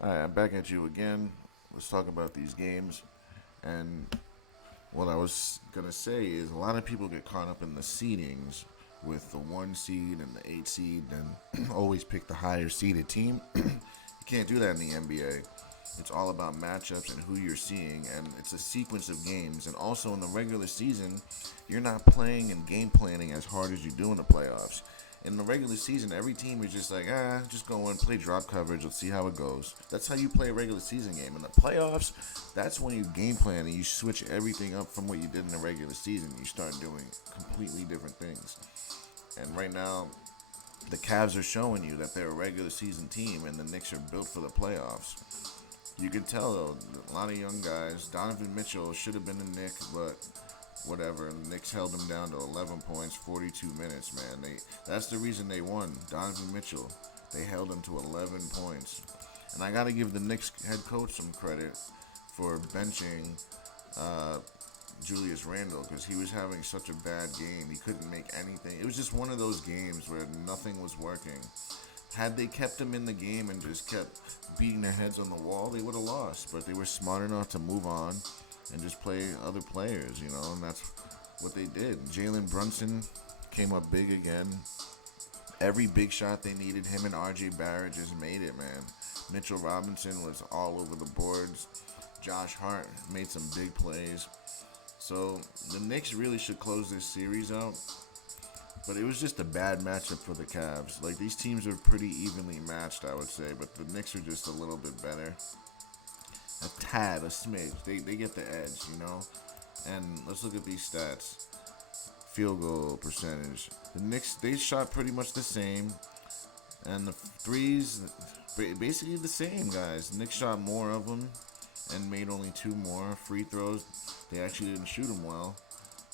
All right, I'm back at you again. Let's talk about these games. And what I was gonna say is a lot of people get caught up in the seedings with the 1 seed and the 8 seed, and always pick the higher seeded team. You can't do that in the NBA. It's all about matchups and who you're seeing, and it's a sequence of games. And also in the regular season, you're not playing and game planning as hard as you do in the playoffs. In the regular season, every team is just like, just go and play drop coverage. Let's see how it goes. That's how you play a regular season game. In the playoffs, that's when you game plan and you switch everything up from what you did in the regular season. You start doing completely different things. And right now, the Cavs are showing you that they're a regular season team, and the Knicks are built for the playoffs. You can tell though, a lot of young guys. Donovan Mitchell should have been a Knick, but whatever. The Knicks held him down to 11 points, 42 minutes. Man, that's the reason they won. Donovan Mitchell, they held him to 11 points, and I got to give the Knicks head coach some credit for benching uh, Julius Randle because he was having such a bad game. He couldn't make anything. It was just one of those games where nothing was working. Had they kept him in the game and just kept beating their heads on the wall, they would have lost. But they were smart enough to move on and just play other players, and that's what they did. Jalen Brunson came up big again. Every big shot they needed, him and RJ Barrett just made it, man. Mitchell Robinson was all over the boards. Josh Hart made some big plays. So the Knicks really should close this series out. But it was just a bad matchup for the Cavs. Like, these teams are pretty evenly matched, I would say, but the Knicks are just a little bit better. A tad, a smidge. They get the edge. And let's look at these stats. Field goal percentage. The Knicks, they shot pretty much the same. And the threes, basically the same, guys. The Knicks shot more of them and made only 2 more. Free throws, they actually didn't shoot them well.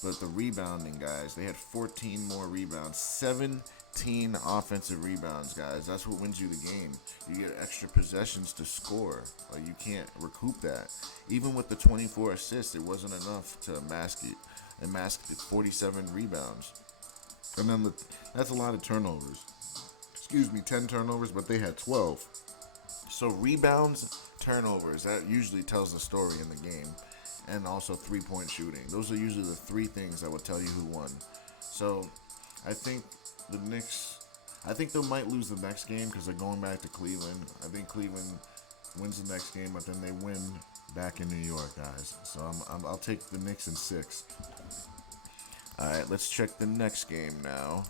But the rebounding, guys, they had 14 more rebounds. 17 offensive rebounds, guys. That's what wins you the game. You get extra possessions to score. Like, you can't recoup that. Even with the 24 assists, it wasn't enough to mask it. It masked 47 rebounds. And then that's a lot of turnovers. Excuse me, 10 turnovers, but they had 12. So rebounds, turnovers, that usually tells the story in the game. And also 3-point shooting. Those are usually the 3 things that would tell you who won. So I think the Knicks, I think they might lose the next game because they're going back to Cleveland. I think Cleveland wins the next game, but then they win back in New York, guys. So I'll take the Knicks in 6. All right, let's check the next game now.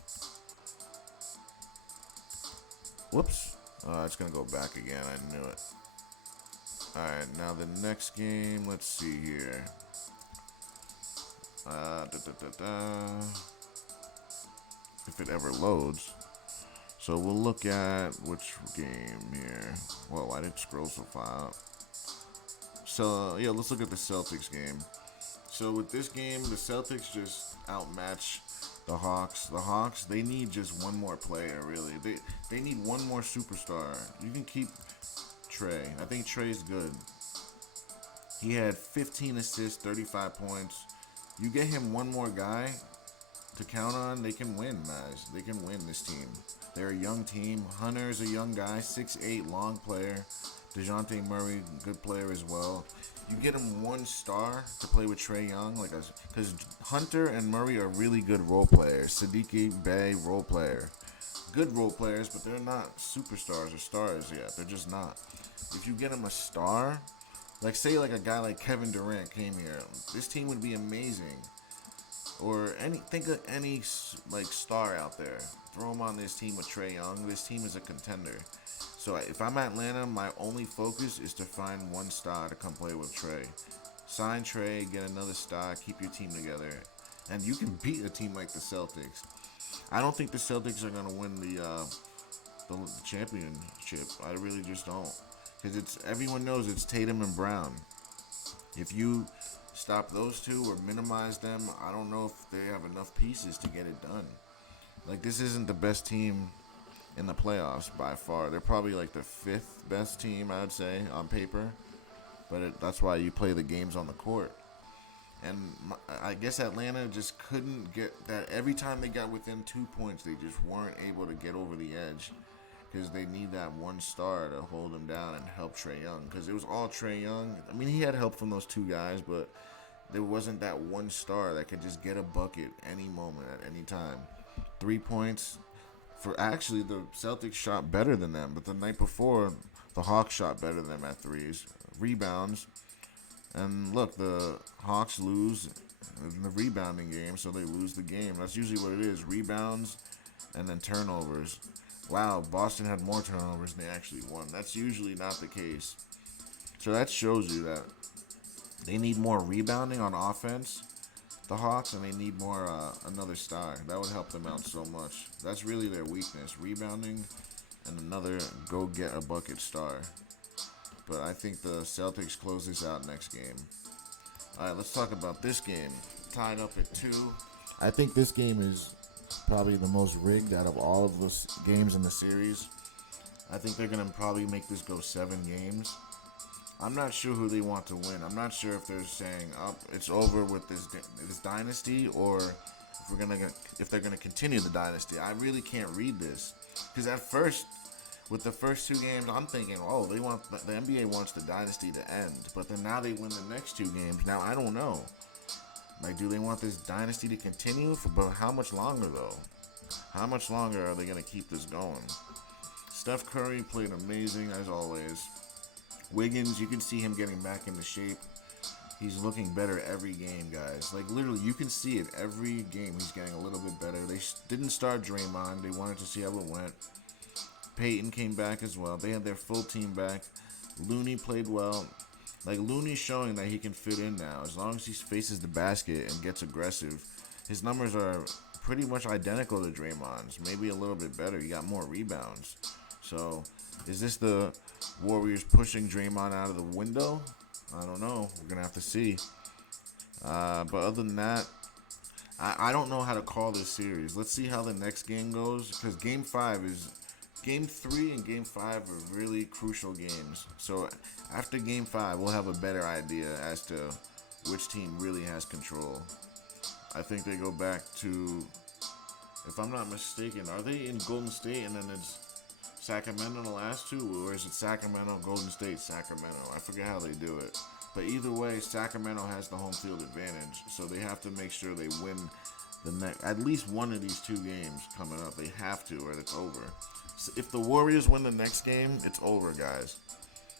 Whoops. It's going to go back again. I knew it. Alright, now the next game, let's see here. If it ever loads. So we'll look at which game here. Whoa, I didn't scroll so far up. So, yeah, let's look at the Celtics game. So with this game, the Celtics just outmatch the Hawks. The Hawks, they need just one more player, really. They need one more superstar. You can keep Trey. I think Trey's good. He had 15 assists, 35 points. You get him one more guy to count on, they can win, guys. They can win this team. They're a young team. Hunter's a young guy, 6'8", long player. DeJounte Murray, good player as well. You get him one star to play with Trey Young, because Hunter and Murray are really good role players. Sadiki Bey, role player. Good role players, but they're not superstars or stars yet. They're just not. If you get him a star, like say like a guy like Kevin Durant came here, this team would be amazing. Or think of any like star out there. Throw him on this team with Trey Young. This team is a contender. So if I'm Atlanta, my only focus is to find one star to come play with Trey. Sign Trey, get another star, keep your team together, and you can beat a team like the Celtics. I don't think the Celtics are gonna win the championship. I really just don't, because everyone knows it's Tatum and Brown. If you stop those two or minimize them, I don't know if they have enough pieces to get it done. Like, this isn't the best team in the playoffs by far. They're probably like the 5th best team, I'd say, on paper. But that's why you play the games on the court. And I guess Atlanta just couldn't get that. Every time they got within 2 points, they just weren't able to get over the edge. because they need that one star to hold him down and help Trae Young. Because it was all Trae Young. I mean, he had help from those two guys, but there wasn't that one star that could just get a bucket any moment at any time. 3 points. For actually, the Celtics shot better than them, but the night before, the Hawks shot better than them at threes. Rebounds. And look, the Hawks lose in the rebounding game, so they lose the game. That's usually what it is. Rebounds and then turnovers. Wow, Boston had more turnovers than they actually won. That's usually not the case. So that shows you that they need more rebounding on offense, the Hawks, and they need more another star. That would help them out so much. That's really their weakness. Rebounding and another go-get-a-bucket star. But I think the Celtics close this out next game. All right, let's talk about this game. Tied up at 2. I think this game is probably the most rigged out of all of the games in the series. I think they're going to probably make this go 7 games. I'm not sure who they want to win. I'm not sure if they're saying, "Oh, it's over with this dynasty," or if they're gonna continue the dynasty. I really can't read this because at first, with the first 2 games, I'm thinking, "Oh, the NBA wants the dynasty to end," but then now they win the next 2 games. Now I don't know. Like, do they want this dynasty to continue? But how much longer though? How much longer are they gonna keep this going? Steph Curry played amazing as always. Wiggins, you can see him getting back into shape. He's looking better every game, guys. Like, literally, you can see it every game. He's getting a little bit better. They didn't start Draymond. They wanted to see how it went. Peyton came back as well. They had their full team back. Looney played well. Like, Looney's showing that he can fit in now. As long as he faces the basket and gets aggressive, his numbers are pretty much identical to Draymond's. Maybe a little bit better. He got more rebounds. So, is this the Warriors pushing Draymond out of the window? I don't know. We're going to have to see. But other than that, I don't know how to call this series. Let's see how the next game goes. Because Game 3 and Game 5 are really crucial games. So after Game 5, we'll have a better idea as to which team really has control. I think they go back to, if I'm not mistaken, are they in Golden State and then it's Sacramento in the last 2, or is it Sacramento, Golden State, Sacramento? I forget how they do it. But either way, Sacramento has the home field advantage, so they have to make sure they win at least one of these 2 games coming up. They have to, or it's over. So if the Warriors win the next game, it's over, guys.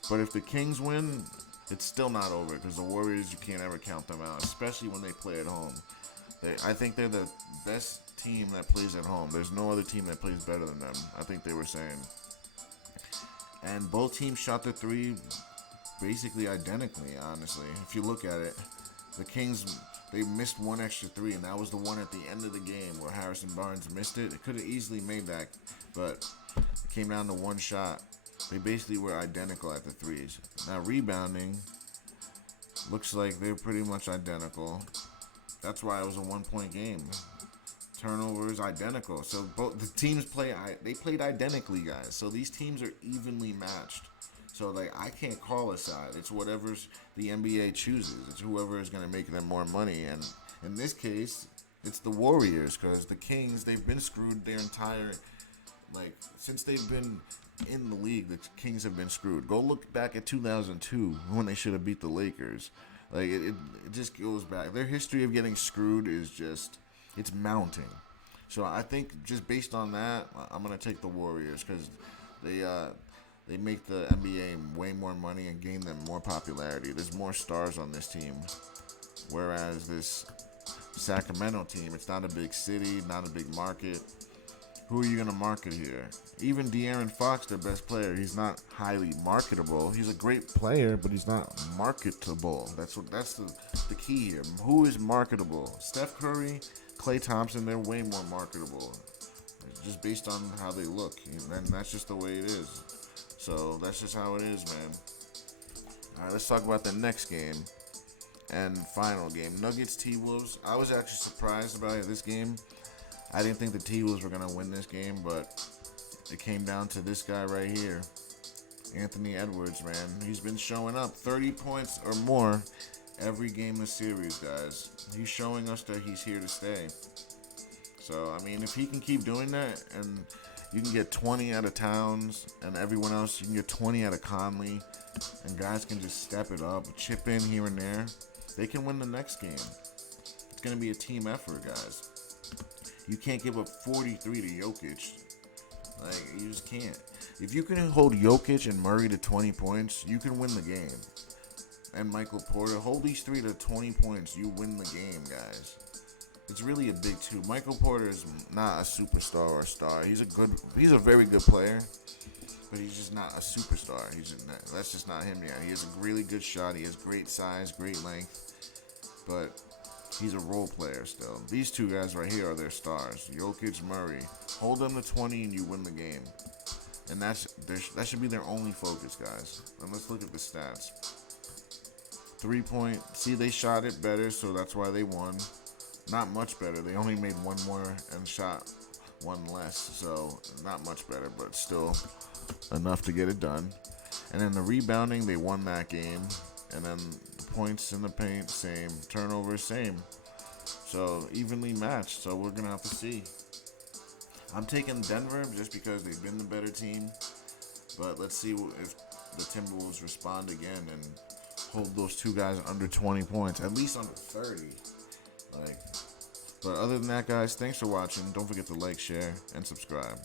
But if the Kings win, it's still not over, because the Warriors, you can't ever count them out, especially when they play at home. I think they're the best team that plays at home. There's no other team that plays better than them, I think they were saying. And both teams shot the 3 basically identically, honestly. If you look at it, the Kings, they missed one extra 3, and that was the one at the end of the game where Harrison Barnes missed it. It could have easily made that, but it came down to one shot. They basically were identical at the 3s. Now rebounding, looks like they're pretty much identical. That's why it was a 1-point game. Turnovers identical. So both the teams played identically, guys. So these teams are evenly matched. So like, I can't call a side. It's whatever's the NBA chooses. It's whoever is going to make them more money. And in this case, it's the Warriors, because the Kings, they've been screwed their entire, like, since they've been in the league, the Kings have been screwed. Go look back at 2002 when they should have beat the Lakers. Like, it just goes back. Their history of getting screwed is just, it's mounting. So I think just based on that, I'm going to take the Warriors, because they make the NBA way more money and gain them more popularity. There's more stars on this team. Whereas this Sacramento team, it's not a big city, not a big market. Who are you going to market here? Even De'Aaron Fox, their best player, he's not highly marketable. He's a great player, but he's not marketable. That's the key here. Who is marketable? Steph Curry, Klay Thompson, they're way more marketable. Just based on how they look. And that's just the way it is. So that's just how it is, man. All right, let's talk about the next game and final game. Nuggets T-Wolves. I was actually surprised about this game. I didn't think the T-Wolves were going to win this game, but it came down to this guy right here, Anthony Edwards, man. He's been showing up 30 points or more every game this series, guys. He's showing us that he's here to stay. So, I mean, if he can keep doing that, and You can get 20 out of Towns and everyone else. You can get 20 out of Conley, and guys can just step it up, chip in here and there. They can win the next game. It's going to be a team effort, guys. You can't give up 43 to Jokic. Like, you just can't. If you can hold Jokic and Murray to 20 points, you can win the game. And Michael Porter, hold these three to 20 points, you win the game, guys. It's really a big two. Michael Porter is not a superstar or a star. He's a very good player, but he's just not a superstar. That's just not him yet. He has a really good shot. He has great size, great length, but he's a role player still. These two guys right here are their stars. Jokic, Murray. Hold them to 20 and you win the game. And that should be their only focus, guys. And let's look at the stats. 3-point. See, they shot it better, so that's why they won. Not much better. They only made one more and shot one less, so not much better, but still enough to get it done. And then the rebounding, they won that game. And then the points in the paint, same. Turnovers, same. So evenly matched. So we're going to have to see. I'm taking Denver just because they've been the better team. But let's see if the Timberwolves respond again and hold those two guys under 20 points. At least under 30. But other than that, guys, thanks for watching. Don't forget to like, share, and subscribe.